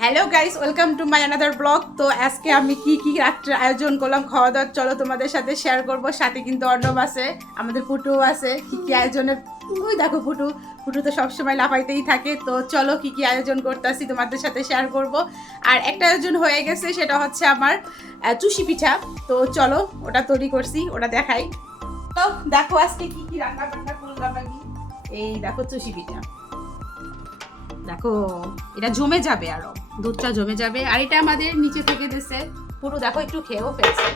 Hello guys, welcome to my another blog. তো আজকে আমি কি রাত্রে আয়োজন করলাম খাওয়া দাওয়ার, চলো তোমাদের সাথে শেয়ার করব। সাথে কিন্তু অর্ণব আছে, আমাদের ফুটুও আছে। কি আয়োজনের ওই দেখো, ফুটু তো সবসময় লাফাইতেই থাকে। তো চলো কি আয়োজন করতেছি তোমাদের সাথে শেয়ার করব। আর একটা আয়োজন হয়ে গেছে, সেটা হচ্ছে আমার চুষি পিঠা। তো চলো ওটা তৈরি করছি, ওটা দেখাই। তো দেখো আজকে কি রান্না বান্না করলাম আমি। এই দেখো চুষি পিঠা, দেখো এটা জমে যাবে, আরো দুধটা জমে যাবে। আর এটা আমাদের নিচে থেকে দিছে পুরো, দেখো একটু খেয়েও ফেলছে।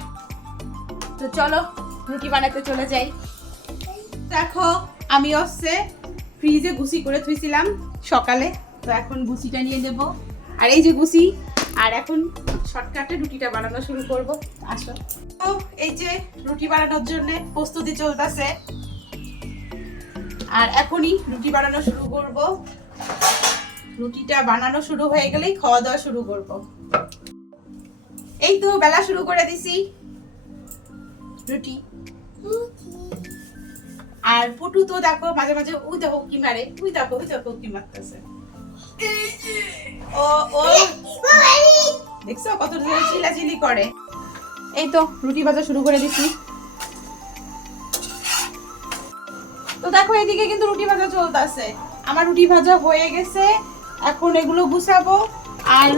তো চলো রুটি বানাতে চলে যাই। দেখো আমি হচ্ছে ফ্রিজে গুছি করে থুইছিলাম সকালে, তো এখন গুছিটা নিয়ে নেব। আর এই যে গুছি, আর এখন শর্টকাটে রুটিটা বানানো শুরু করব। আসো, তো এই যে রুটি বানানোর জন্য প্রস্তুতি চলতেছে, আর এখনই রুটি বানানো শুরু করব। রুটিটা বানানো শুরু হয়ে গেলেই খাওয়া দাওয়া শুরু করব। এই তো বেলা শুরু করে দিছি রুটি। আর ফুটু তো দেখো মাঝে মাঝে ওই দেখো কি মারে, ওই দেখো কি মারতেছে। ও দেখছো কত চিলাচিলি করে। এই তো রুটি ভাজা শুরু করে দিছি। তো দেখো এদিকে কিন্তু রুটি ভাজা চলতেছে। আমার রুটি ভাজা হয়ে গেছে, এখন এগুলো গুছাবো। আর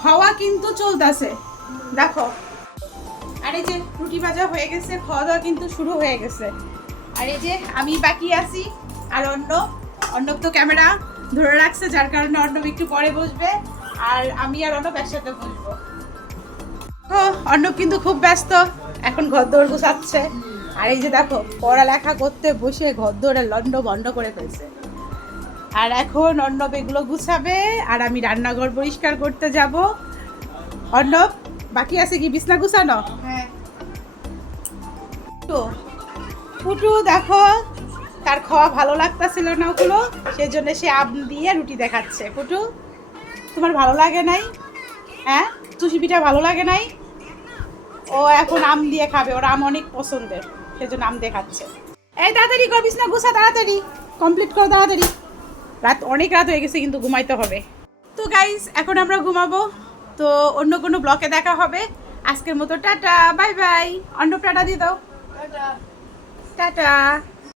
খাওয়া কিন্তু চলতেছে দেখো। আর এই যে রুটি ভাজা হয়ে গেছে, খাওয়া দাওয়া কিন্তু শুরু হয়ে গেছে। আর এই যে আমি বাকি আছি, আর অর্ণব তো ক্যামেরা ধরে রাখছে, যার কারণে অর্ণব একটু পরে বসবে, আর আমি আর অর্ণব একসাথে বসবো। তো অর্ণব কিন্তু খুব ব্যস্ত, এখন ঘর দৌড় গুছাচ্ছে। আর এই যে দেখো পড়ালেখা করতে বসে ঘর দৌড়ে লন্ড বন্ড করে ফেলছে। আর এখন অর্ণব এগুলো গুছাবে, আর আমি রান্নাঘর পরিষ্কার করতে যাব। অর্ণব বাকি আছে কি বিছনা গুছানো? হ্যাঁ। তো ফুটু দেখো তার খাওয়া ভালো লাগতেছিল না ওগুলো, সেজন্য সে আম দিয়ে রুটি দেখাচ্ছে। ফুটু তোমার ভালো লাগে নাই? হ্যাঁ, চুষি পিঠা ভালো লাগে নাই? ও এখন আম দিয়ে খাবে, ওর আম অনেক পছন্দের, সেজন্য আম দিয়ে খাচ্ছে। এই তাড়াতাড়ি কর, বিছনা গুছা তাড়াতাড়ি, কমপ্লিট করো তাড়াতাড়ি। অনেক রাত হয়ে গেছে, কিন্তু ঘুমাইতে হবে। তো গাইস এখন আমরা ঘুমাবো। তো অন্য কোনো ব্লকে দেখা হবে। আজকের মতো টাটা, বাই বাই। অন্য টাটা দিয়ে দাও, টাটা।